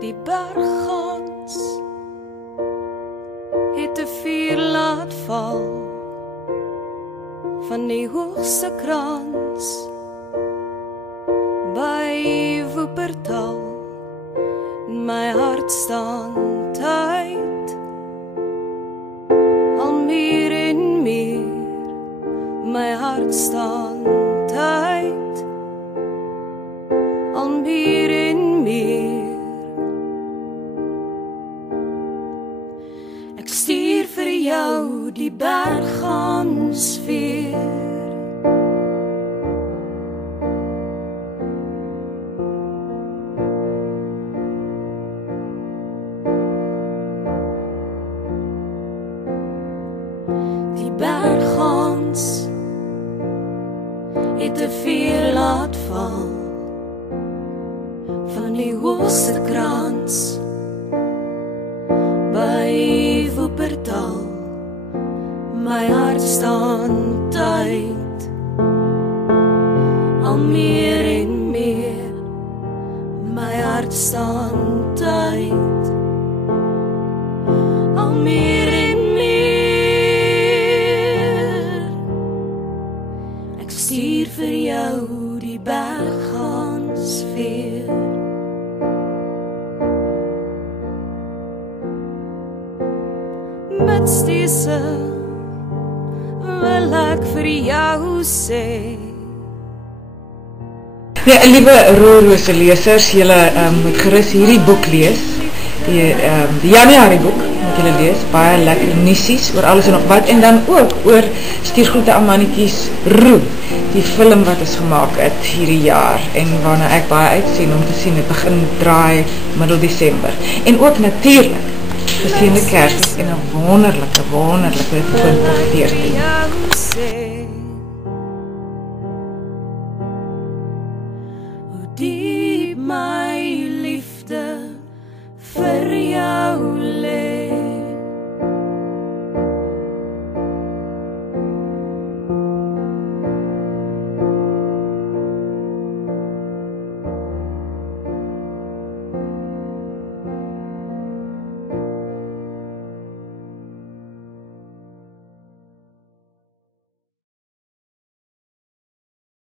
Die berggans het te veel laat val van die hoogste krans by Wuppertal. My hart staan tyd, al meer en meer. My hart staan tyd, al meer en meer. Ek stuur vir jou die berggansveer. Die berggans het te veel laat val van die hoogste krans by Wuppertal. My hart staan tyd, al meer en meer. My hart staan tyd, al meer en meer. Ek stuur vir jou die berggansveer. Met stiese wil ek vir jou sê. Ja, liewe Roerose lesers, julle moet gerus hierdie boek lees. Die Januarie boek moet julle lees. Baie lekker nuusies oor alles en nog wat. En dan ook oor Stuurgroete aan mannetjies Roe. Die film wat is gemaak het hierdie jaar. En waarna ek baie uitsien om te sien. Het begin draai middel Desember. En ook natuurlik Geseënde Kersfees en 'n wonderlike 2014. Die